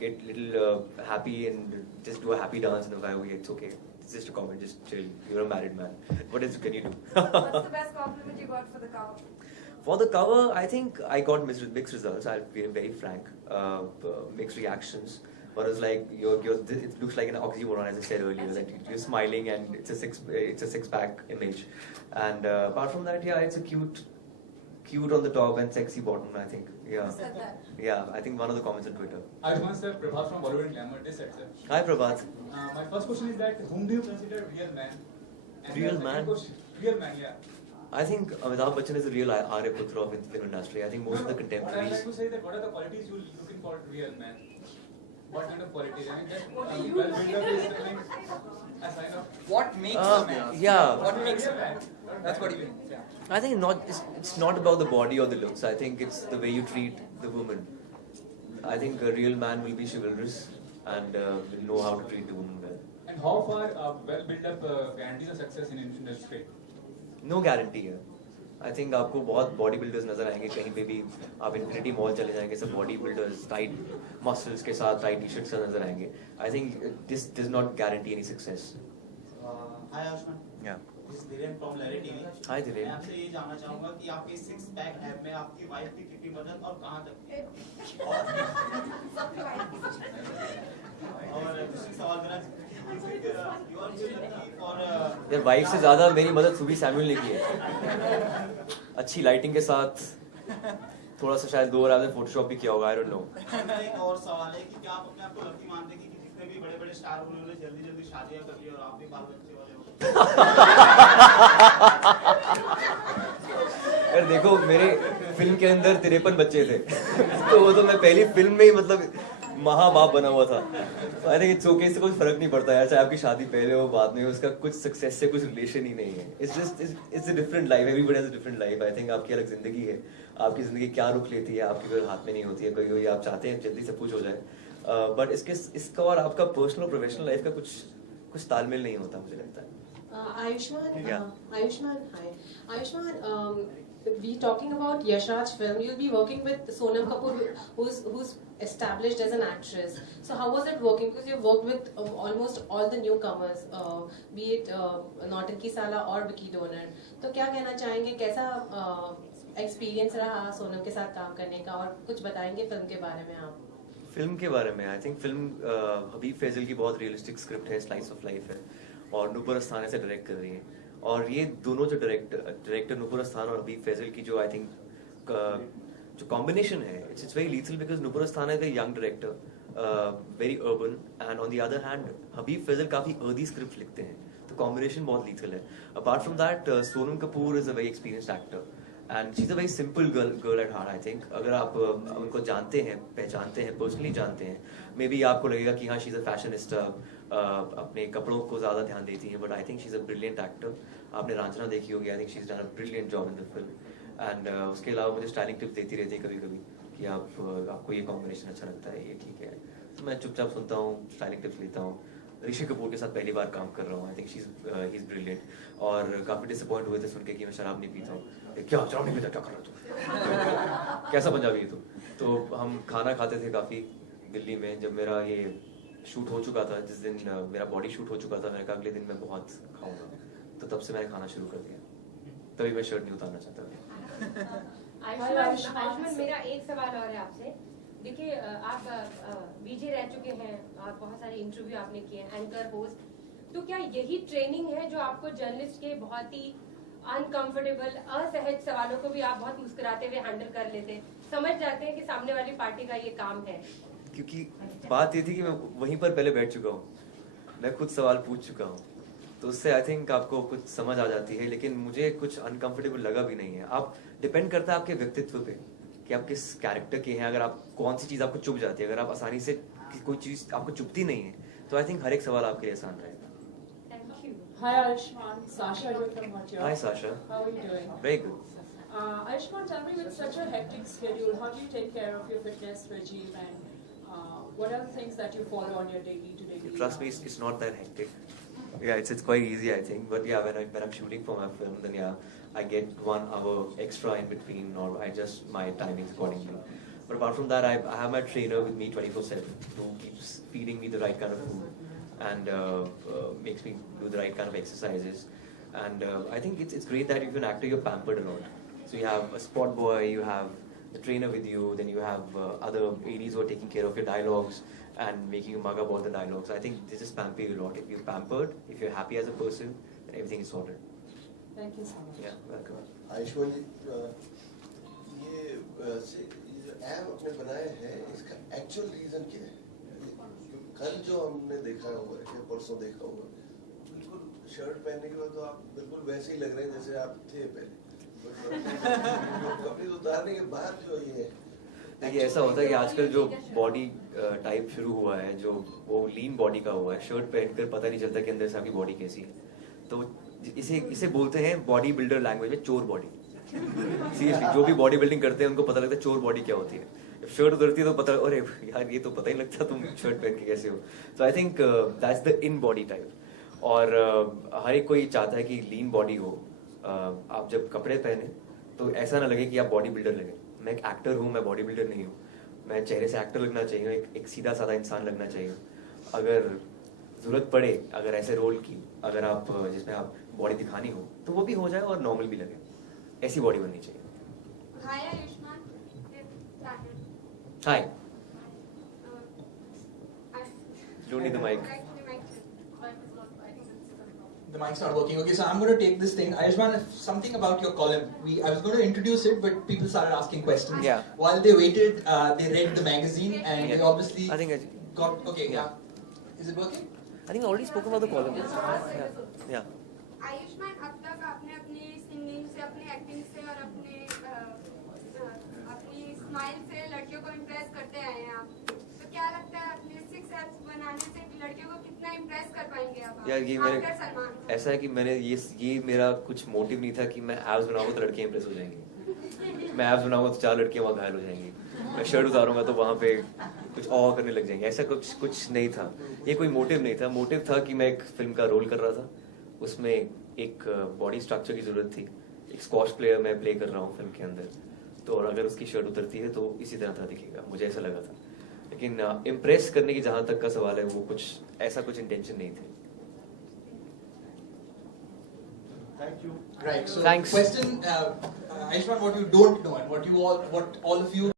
get little happy and just do a happy dance in a way. It's okay. It's just a comment. Just chill. You're a married man. What else can you do? What's the best compliment you got for the cover? For the cover, I think I got mixed results. I'll be very frank. Mixed reactions. But it's like it looks like an oxymoron, as I said earlier. That you're smiling and it's a six pack image. And apart from that, yeah, it's a cute on the top and sexy bottom. I think, yeah, Who said that? yeah. I think one of the comments on Twitter. Ayushmann sir, Prabhat from Bollywood and Glamour. This side, sir. Hi, Prabhat. My first question is that whom do you consider real man? And Real the second man? question- Real man, yeah. I think Amitabh Bachchan is a real Aryaputra of the film industry. I think most of the What I contemporaries. like to say that what are the qualities you looking for in real man? What kind of qualities? I mean, just What are you well looking built up is for? like a sign of What makes a man? Yeah. What makes a real man? man. That's what he means. Yeah. I think it's not about the body or the looks. I think it's the way you treat the woman. I think a real man will be chivalrous and will know how to treat the woman well. And how far well built up guarantees of success in industry? No guarantee है. I think आपको बहुत body builders नजर आएंगे कहीं पे भी. आप infinity mall चले जाएंगे, सब बॉडी बिल्डर्स टाइट मसल्स के साथ टाइट टी शर्ट से नजर आएंगे. I think this does not guarantee any success. Hi Ayushman, Yeah. This is Dhiren from Lahari TV. Hi, Dhiren. मैं आपसे ये जानना चाहूंगा कि आपके सिक्स पैक ऐप में आपकी वाइफ की कितनी मदद और कहां तक? और दूसरी सवाल मेरा यू आर फॉर यार वाइफ से ज्यादा मेरी मदद सुबह सैमुअल ने की है. अच्छी लाइटिंग के साथ थोड़ा सा शायद 2 बार आपने फोटोशॉप भी किया होगा. I don't know. मेरा एक और सवाल है कि क्या आप अपने आप को लकी मानते हैं कि जितने भी बड़े-बड़े स्टार हुए उन्होंने जल्दी-जल्दी शादियां कर ली और आप भी बाल बच्चे वाले हो? यार देखो मेरे फिल्म के अंदर 53 बच्चे थे. तो वो तो मैं पहली फिल्म में ही मतलब महाबाप बना हुआ था. I think it's okay. इससे कोई फर्क नहीं पड़ता यार, चाहे आपकी शादी पहले हो बाद में हो, उसका कुछ सक्सेस से कुछ रिलेशन ही नहीं है. It's just it's a different life. Everybody has a different life. I think आपकी अलग जिंदगी है. आपकी जिंदगी क्या रुख लेती है आपके कोई हाथ में नहीं होती है. कोई कोई आप चाहते हैं जल्दी सब कुछ हो जाए, बट इसका और आपका पर्सनल और प्रोफेशनल लाइफ का कुछ तालमेल नहीं होता मुझे लगता है. Ayushman, Yeah. Ayushman, hi. Ayushman, we talking about Yash Raj film. You'll be working with Sonam Kapoor, who's established as an actress. So how was it working? Because you've worked with almost all the newcomers, be it Nautanki Sala or Vicky Donor. तो क्या कहना चाहेंगे, कैसा experience रहा सोनम के साथ काम करने का, और कुछ बताएंगे फिल्म के बारे में आप? फिल्म के बारे में आई थिंक फिल्म हबीब फैजल की बहुत रियलिस्टिक स्क्रिप्ट है, स्लाइस ऑफ लाइफ है, और नूपुर अस्थाना से डायरेक्ट कर रही है. और ये दोनों जो डायरेक्टर नूपुर अस्थाना और हबीब फैजल की जो आई थिंक जो कॉम्बिनेशन है, it's very lethal because Nupur Asthana is a young director, very urban, and on the other hand Habib Faisal काफी अर्दी स्क्रिप्ट लिखते हैं. तो कॉम्बिनेशन बहुत लीथल है. Apart from that Sonam Kapoor is a very experienced actor and she is a very simple girl at heart. I think अगर आप उनको जानते हैं, पहचानते हैं, पर्सनली जानते हैं, मे बी आपको लगेगा कि हाँ शी इज अ फैशनिस्टा, अपने कपड़ों को ज्यादा ध्यान देती हैं, but I think she is a brilliant actor. आपने रांझना देखी होगी. I think she is done a brilliant job in the film. And उसके अलावा मुझे स्टाइलिंग टिप्स देती रहती है कभी कभी कि आपको ये कॉम्बिनेशन अच्छा लगता है, ये ठीक है. तो मैं चुपचाप सुनता हूँ, स्टाइलिंग टिप्स लेता हूँ. ऋषि कपूर के साथ पहली बार काम कर रहा हूँ. I think he is brilliant. और काफी डिसअपॉइंट हुए थे सुन के कि मैं शराब नहीं पीता हूँ. क्या शराब नहीं पीता, क्या कर रहा तू? कैसा पंजाबी है तू? तो हम खाना खाते थे काफी दिल्ली में. जब मेरा ये शूट हो चुका था, जिस दिन मेरा बॉडी शूट हो चुका था, मैंने कहा अगले दिन मैं बहुत खाऊंगा. तो तब से मैंने खाना शुरू कर दिया. तभी मैं शर्ट नहीं उतारना चाहता था. आयुष्मान, मेरा एक सवाल और है आपसे. देखिए, आप बीजे रह चुके हैं और बहुत सारे इंटरव्यू आपने किए हैं, एंकर, होस्ट. तो क्या यही ट्रेनिंग है जो आपको जर्नलिस्ट के बहुत ही अनकंफर्टेबल, असहज सवालों को भी आप बहुत मुस्कुराते हुए हैंडल कर लेते हैं, समझ जाते हैं कि सामने वाली पार्टी का ये काम है? क्योंकि बात ये थी कि मैं वहीं पर पहले बैठ चुका हूँ, मैं खुद सवाल पूछ चुका हूँ, तो उससे आई थिंक आपको कुछ समझ आ जाती है. लेकिन मुझे कुछ अनकंफर्टेबल लगा भी नहीं है. आप डिपेंड करता है आपके व्यक्तित्व पे कि आप किस कैरेक्टर के हैं. अगर आप कौन सी चीज आपको चुभ जाती है, अगर आप आसानी से कोई चीज आपको चुभती नहीं है, तो आई थिंक हर एक सवाल आपके लिए आसान रहेगा. Thank you. Hi Ayushman, Sasha here from Hot Yacht. Hi Sasha. How are you doing? Very good. Ayushman, tell me, with such a hectic schedule, how do you take care of your fitness regime, and what are the things that you follow on your daily to daily? Trust me, it's not that hectic. Yeah, it's quite easy, I think. But yeah, when I'm shooting for my film, then yeah, I get 1 hour extra in between, or I adjust my timings accordingly. But apart from that, I have my trainer with me 24/7 who keeps feeding me the right kind of food and makes me do the right kind of exercises. And I think it's great that if you're an actor, you're pampered a lot. So you have a spot boy, you have the trainer with you, then you have other ADs who are taking care of your dialogues and making you mug up all the dialogues. I think they just pamper you a lot. If you're pampered, if you're happy as a person, then everything is sorted. Thank you so much. Yeah, welcome. Ayushman ji, ये जो app आपने बनाया है, इसका actual reason क्या है? कल जो हमने देखा होगा या परसों देखा होगा, बिल्कुल शर्ट पहनने के बाद तो आप बिल्कुल वैसे ही लग रहे हैं जैसे आप थे पहले। कपड़े उतारने के बाद जो ये देखिए, ऐसा होता है कि आजकल जो बॉडी टाइप शुरू हुआ है, जो वो लीन बॉडी का हुआ है, शर्ट पहनकर पता नहीं चलता कि अंदर से आपकी बॉडी कैसी है। तो इसे बोलते हैं बॉडी बिल्डर लैंग्वेज में चोर बॉडी। सीरियसली, जो भी बॉडी बिल्डिंग करते हैं उनको पता लगता है चोर बॉडी क्या होती है। शर्ट उतरती है तो पता, अरे यार ये तो पता ही लगता तुम शर्ट पहन के कैसे हो। So I think that's the in body type. और हर एक कोई चाहता है कि लीन बॉडी हो। आप जब कपड़े पहने तो ऐसा ना लगे कि आप बॉडी बिल्डर लगे। मैं एक एक्टर हूँ, मैं बॉडी बिल्डर नहीं हूँ। मैं चेहरे से एक्टर लगना चाहिए, एक सीधा साधा इंसान लगना चाहिए। अगर जरूरत पड़े, अगर ऐसे रोल की, अगर आप जिसमें आप बॉडी दिखानी हो तो वो भी हो जाए और नॉर्मल भी लगे। ऐसी बॉडी बननी चाहिए। Hi Ayushman. Hi, I don't need the mic. The mic's not working. Okay, so I'm going to take this thing. Ayushman, something about your column. I was going to introduce it, but people started asking questions. Yeah. While they waited, they read the magazine, and Yeah. they obviously I think got. Okay, Yeah. yeah. Is it working? I think I already spoke about the column. Yeah. Ayushman, अब तक आपने अपनी singing से, अपनी acting से और अपनी smile से लड़कियों को इम्प्रेस करते आए हैं आप। तो क्या लगता है अपने 6 एप्स बनाने से लड़कियों को कितना इम्प्रेस कर पाएंगे आप? यार ये आफ्टर मेरे सलमान। ऐसा है कि मैंने ये मेरा कुछ मोटिव नहीं था कि मैं एब्स बनाऊंगा तो लड़कियां इंप्रेस हो जाएंगी। मैं एब्स बनाऊंगा तो 4 लड़कियां वहाँ घायल हो जाएंगी। मैं शर्ट उतारूंगा तो वहाँ पे कुछ और करने लग जाएंगे। ऐसा कुछ नहीं था। ये कोई मोटिव नहीं था। मोटिव था कि मैं एक फिल्म का रोल कर रहा था, उसमें एक बॉडी स्ट्रक्चर की जरूरत थी। एक स्क्वॉश प्लेयर मैं प्ले कर रहा हूँ फिल्म के अंदर, तो और अगर उसकी शर्ट उतरती है तो इसी तरह था दिखेगा, मुझे ऐसा लगा था। लेकिन इम्प्रेस करने की जहां तक का सवाल है, वो कुछ इंटेंशन नहीं थे। Thank you. Right. So, Thanks. question, Ayushman, what you don't know and what all of you